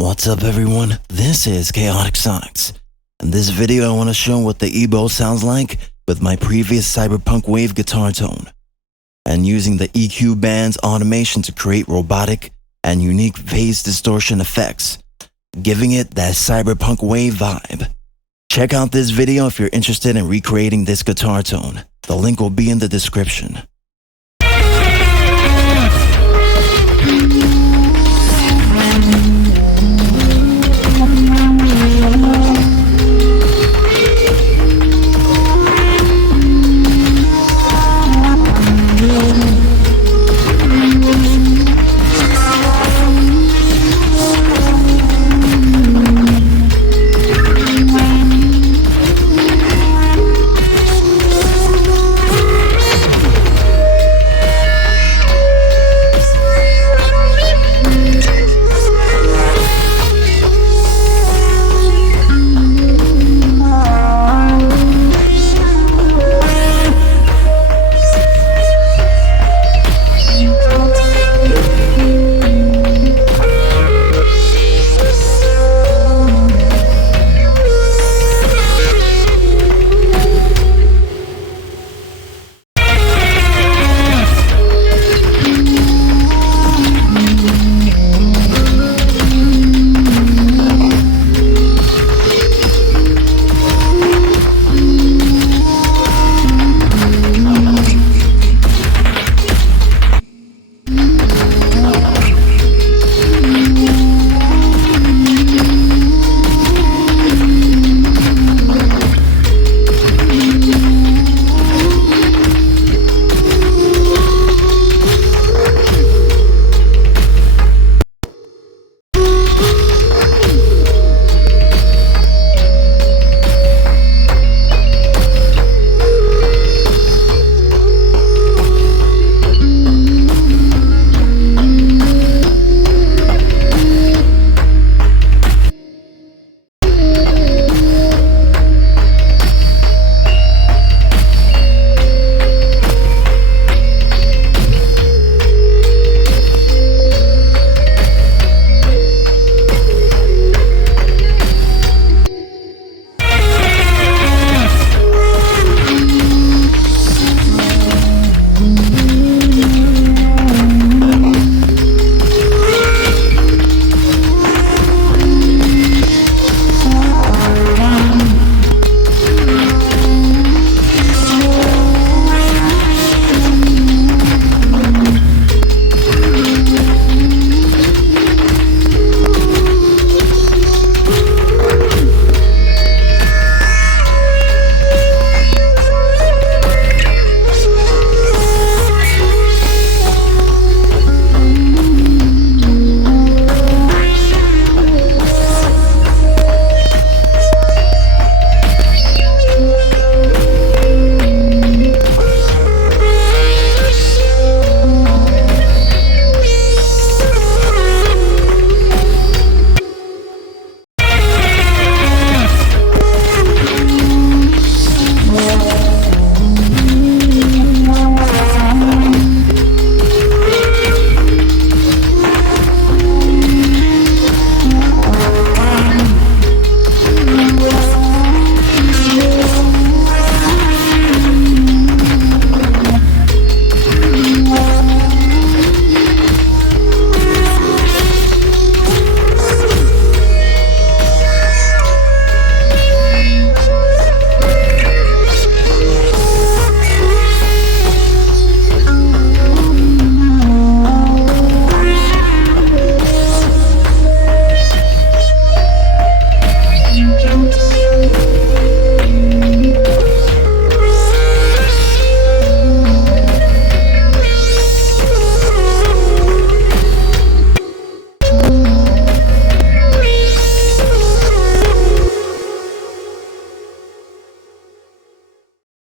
What's up everyone, this is Chaotic Sonics. In this video I want to show what the Ebow sounds like with my previous Cyberpunkwave guitar tone, and using the EQ band's automation to create robotic and unique phase distortion effects, giving it that Cyberpunkwave vibe. Check out this video if you're interested in recreating this guitar tone. The link will be in the description.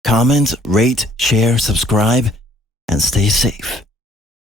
Comment, rate, share, subscribe, and stay safe.